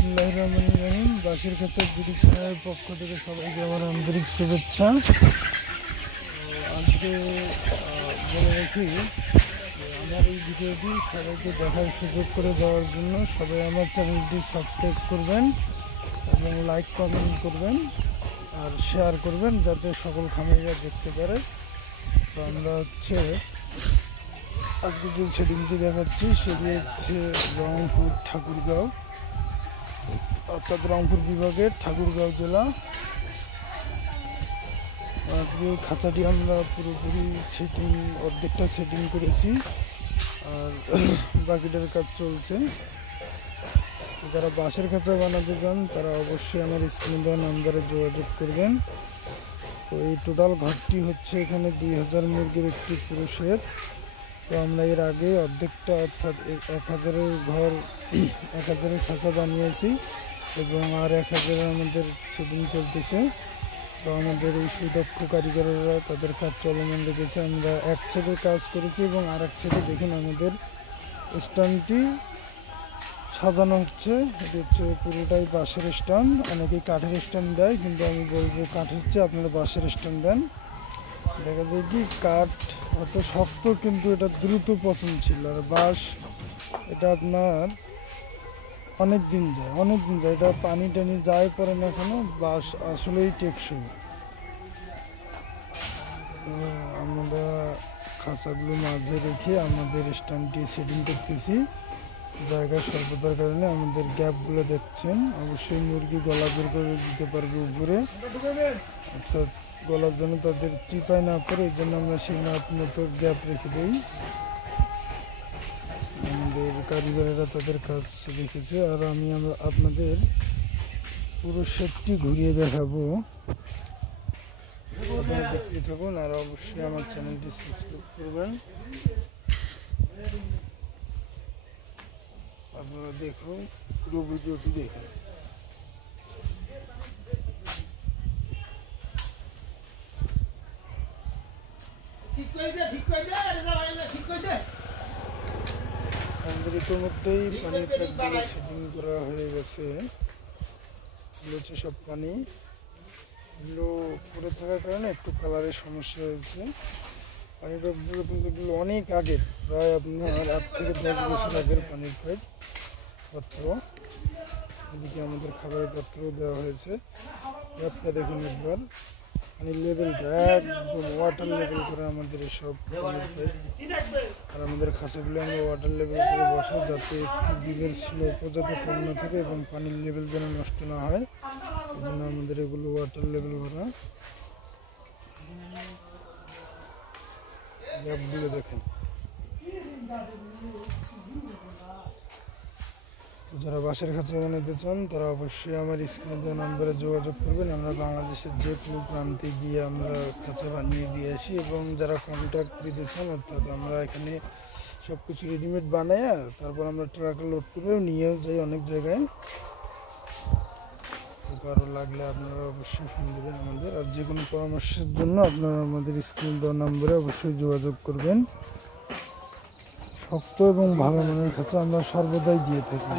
বিসমিল্লাহির রহমানির রহিম। বাঁশের খাঁচা বিডি চ্যানেলের পক্ষ থেকে সবাইকে আমার আন্তরিক শুভেচ্ছা। আজকে বলে রাখি আমার এই ভিডিওটি সবাইকে দেখার সুযোগ করে দেওয়ার জন্য সবাই আমার চ্যানেলটি সাবস্ক্রাইব করবেন এবং লাইক কমেন্ট করবেন আর শেয়ার করবেন যাতে সকল খামারিরা দেখতে পারে। তো আমরা আজকে যে সেটিংটি দেখাচ্ছি সেটি হচ্ছে রংপুর ঠাকুরগাঁও, অর্থাৎ রংপুর বিভাগের ঠাকুরগাঁও জেলা। আজকে খাঁচাটি আমরা পুরোপুরি অর্ধেকটা সেটিং করেছি আর বাকিটার কাজ চলছে। যারা বাঁশের খাঁচা বানাতে চান তারা অবশ্যই আমার স্ক্রিনে দেওয়া নাম্বারে যোগাযোগ করবেন। তো এই টোটাল ঘরটি হচ্ছে এখানে 2000 মুরগির একটি পুরুষের। তো আমরা এর আগে অর্ধেকটা অর্থাৎ 1000-এর ঘর 1000-এর খাঁচা বানিয়েছি এবং আর 1000 আমাদের সেটিং চলতেছে। তো আমাদের এই সুদক্ষ কারিগররা তাদের কাজ চলমান রেখেছে। আমরা এক সাইডের কাজ করেছি এবং আর এক সাইডে দেখুন আমাদের স্ট্যান্ডটি সাজানো হচ্ছে। এটি হচ্ছে পুরোটাই বাঁশের স্ট্যান্ড। অনেকেই কাঠের স্ট্যান্ড দেয়, কিন্তু আমি বলবো কাঠের চেয়ে আপনারা বাঁশের স্ট্যান্ড দেন। দেখা যায় কি কাঠ অত শক্ত কিন্তু এটা দ্রুত পচনশীল, আর বাঁশ এটা আপনার অনেক দিন যায় এটা পানি টানি যায় পরে না কেন, বাঁশ আসলেই টেকসই। তো আমরা খাঁচাগুলো মাঝে রেখে আমাদের স্ট্যান্ডটি সেটিং করতেছি। জায়গা স্বল্পতার কারণে আমাদের গ্যাপগুলো দেখছেন। অবশ্যই মুরগি গলা বের করে দিতে পারবে উপরে, অর্থাৎ গলার জন্য তাদের চিপায় না পড়ে, এই জন্য আমরা সেই মাপ মতো গ্যাপ রেখে দিই। আমাদের কারিগরেরা তাদের কাজ রেখেছে আর আমি আপনাদের পুরো সেটটি ঘুরিয়ে দেখাবো। আপনারা দেখতে থাকুন আর অবশ্যই আমার চ্যানেলটি সাবস্ক্রাইব করবেন। আপনারা দেখুন, পুরো ভিডিওটি দেখুন। আমাদের ইতিমধ্যেই পানির ট্যাঙ্কগুলো সেটিং করা হয়ে গেছে। এগুলো হচ্ছে সব পানি, এগুলো পড়ে থাকার কারণে একটু কালারের সমস্যা হয়েছে। পানির পাইপগুলো কিন্তু এগুলো অনেক আগের, প্রায় আপনার 8 থেকে 10 বছর আগের পানির পাইপ পাত্র। এদিকে আমাদের খাবারের পাত্র দেওয়া হয়েছে। আপনারা দেখুন একবার পানির লেভেলটা একদম ওয়াটার লেভেল করে আমাদের এসব পানির পাইপ। আর আমাদের খাঁচাগুলো আমরা ওয়াটার লেভেল করে বসাই যাতে একটু ডিপের স্লোপও যাতে কম না থাকে এবং পানির লেভেল যেন নষ্ট না হয়, এই জন্য আমাদের এগুলো ওয়াটার লেভেল করা। গ্যাপগুলো দেখেন। যারা বাঁশের খাঁচা বানাতে চান তারা অবশ্যই আমার স্ক্রিনে দেওয়া নাম্বারে যোগাযোগ করবেন। আমরা বাংলাদেশের যে কোনো প্রান্তে গিয়ে আমরা খাঁচা বানিয়ে দিয়ে আসি এবং যারা কন্ট্রাক্ট দিতে চান, অর্থাৎ আমরা এখানে সব কিছু রেডিমেড বানাই, তারপর আমরা ট্রাকে লোড করে নিয়েও যাই অনেক জায়গায়। তো কারো লাগলে আপনারা অবশ্যই ফোন দেবেন আমাদের। আর যে কোনো পরামর্শের জন্য আপনারা আমাদের স্ক্রিনে দেওয়া নাম্বারে অবশ্যই যোগাযোগ করবেন। শক্ত এবং ভালো মানের খাঁচা আমরা সর্বদাই দিয়ে থাকি।